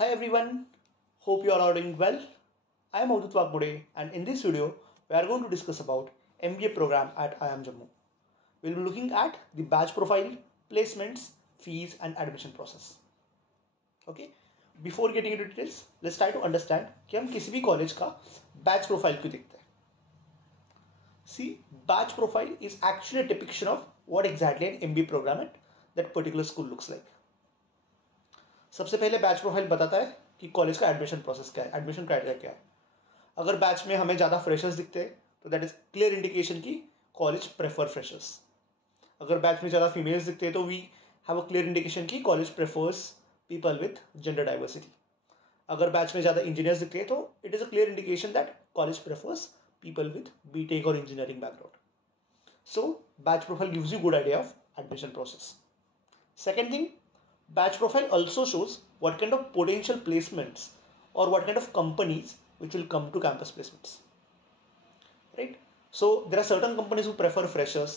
Hi everyone, hope you all are doing well. I am Avadut Wagbude and in this video we are going to discuss about MBA program at IIM Jammu. We will be looking at the batch profile, placements, fees and admission process. Okay, before getting into details, let's try to understand कि हम किसी भी college का batch profile क्यों देखते हैं. See, batch profile is actually a depiction of what exactly an MBA program at that particular school looks like. सबसे पहले बैच प्रोफाइल बताता है कि कॉलेज का एडमिशन प्रोसेस क्या है, एडमिशन क्राइटेरिया क्या है. अगर बैच में हमें ज़्यादा फ्रेशर्स दिखते हैं तो दैट इज क्लियर इंडिकेशन कि कॉलेज प्रेफर फ्रेशर्स. अगर बैच में ज़्यादा फीमेल्स दिखते हैं तो we have a clear indication कि college prefers people with gender diversity. अगर बैच में ज़्यादा इंजीनियर्स दिखते हैं तो it is a clear indication that college prefers people with BTech और engineering background. So batch profile gives you good idea of admission process. Second thing, batch profile also shows what kind of potential placements or what kind of companies which will come to campus placements. Right? So there are certain companies who prefer freshers.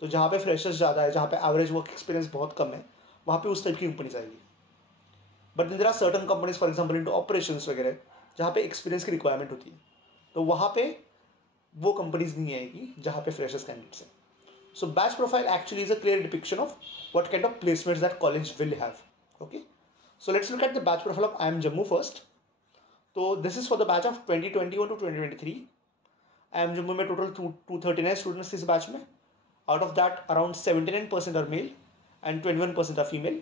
तो जहाँ पे freshers ज़्यादा है, जहाँ पे average work experience बहुत कम है, वहाँ पे उस टाइप की कंपनीज आएगी. But then there are certain companies, for example into operations वगैरह, जहाँ पे experience की requirement होती है, तो वहाँ पे वो कंपनीज नहीं आएगी जहाँ पे freshers candidates हैं. So batch profile actually is a clear depiction of what kind of placements that college will have. Okay. So let's look at the batch profile of IIM Jammu first. So this is for the batch of 2021 to 2023. IIM Jammu में total 239 students इस batch में. Out of that around 79% are male and 21% are female.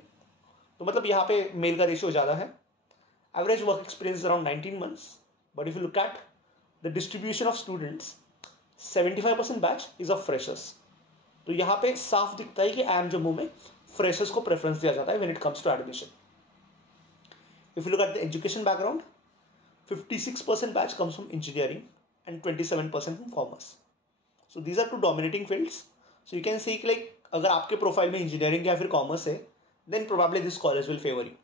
तो मतलब यहाँ पे male का ratio ज़्यादा है. Average work experience is around 19 months. But if you look at the distribution of students, 75% batch is of freshers. तो यहाँ पे साफ दिखता है कि IIM जम्मू में फ्रेशर्स को प्रेफरेंस दिया जाता है when it comes to admission. If you look at the education background, 56% batch comes from engineering and 27% from commerce. So these are two dominating fields. So you can see like अगर आपके profile में engineering या फिर commerce है then probably this college will favour you.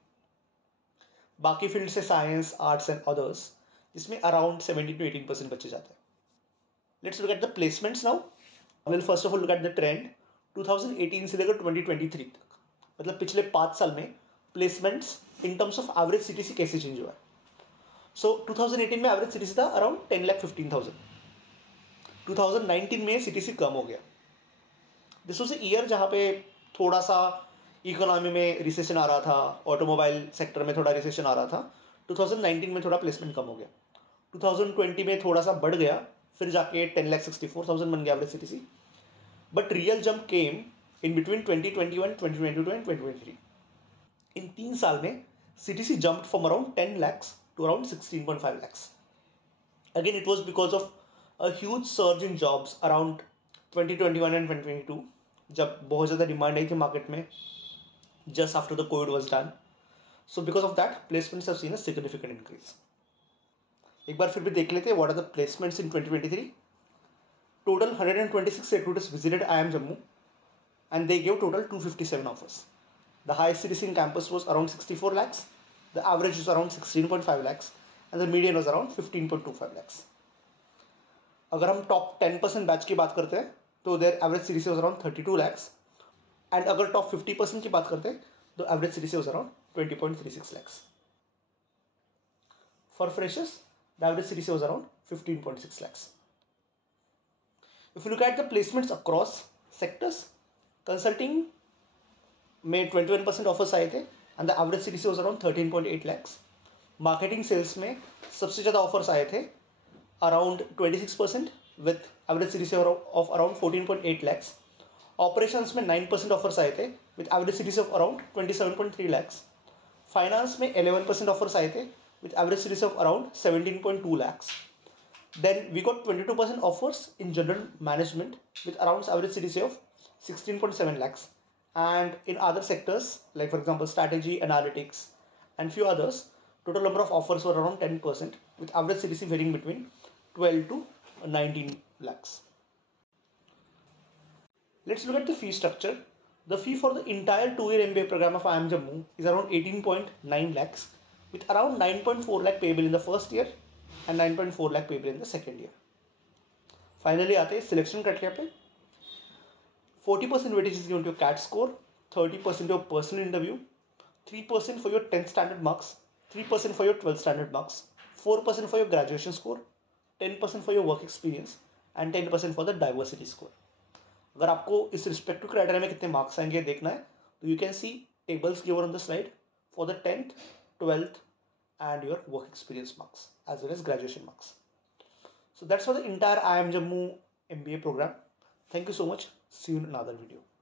बाकी field से science, arts and others जिसमें around 17 to 18% बच्चे जाते हैं. Let's look at the placements now. Will first of all look at the trend 2018 से लेकर 2023 तक, मतलब पिछले 5 साल में placements in terms of average CTC कैसे चेंज हुआ है. सो 2018 में एवरेज सीटीसी था अराउंड 10,15,000. 2019 में सीटीसी कम हो गया. दिस वाज अ ईयर जहाँ पे थोड़ा सा इकोनॉमी में रिसेशन आ रहा था, ऑटोमोबाइल सेक्टर में थोड़ा रिसेशन आ रहा था. 2019 में थोड़ा प्लेसमेंट कम हो गया. 2020 में थोड़ा सा बढ़ गया, फिर जाके 10,64,000 बन गया average CTC. But real jump came in between 2021, 2022 and 2023. In 3 साल में CTC jumped from around 10 lakhs to around 16.5 lakhs. Again, it was because of a huge surge in jobs around 2021 and 2022, जब बहुत ज़्यादा डिमांड आई थी market में just after the COVID was done. So because of that, placements have seen a significant increase. एक बार फिर भी देख लेते हैं what are the placements in 2023. Total 126 recruiters visited IIM Jammu and they gave total 257 offers. The highest CTC in campus was around 64 lakhs, the average was around 16.5 lakhs and the median was around 15.25 lakhs. अगर हम top 10% batch की बात करते हैं तो their average CTC was around 32 lakhs and अगर top 50% की बात करते हैं तो average CTC was around 20.36 lakhs. For freshers, the average CTC was around 15.6 lakhs. If you look at the placements across sectors, consulting में 21% ऑफर्स आए थे and the average CTC was around 13.8 lakhs. Marketing sales में सबसे ज़्यादा offers आए थे around 26% with average CTC of around 14.8 lakhs. Operations में 9% offers आए थे with average CTC of around 27.3 lakhs. Finance में 11% ऑफर्स आए थे with average CTC of around 17.2 lakhs. Then we got 22% offers in general management with around average CTC of 16.7 lakhs. And in other sectors, like for example strategy, analytics and few others, total number of offers were around 10% with average CTC varying between 12 to 19 lakhs. Let's look at the fee structure. The fee for the entire 2-year MBA program of IIM Jammu is around 18.9 lakhs with around 9.4 lakh payable in the first year and 9.4 lakh payable in the second year. Finally आते हैं selection criteria पे. 40% weightage is given to your CAT score, 30% your personal interview, 3% for your 10th standard marks 3% for your 12th standard marks, 4% for your graduation score, 10% for your work experience and 10% for the diversity score. अगर आपको इस respective criteria में कितने marks आएंगे देखना है तो you can C tables given on the slide for the 10th, 12th and your work experience marks as well as graduation marks. So that's for the entire IIM Jammu MBA program. Thank you so much. See you in another video.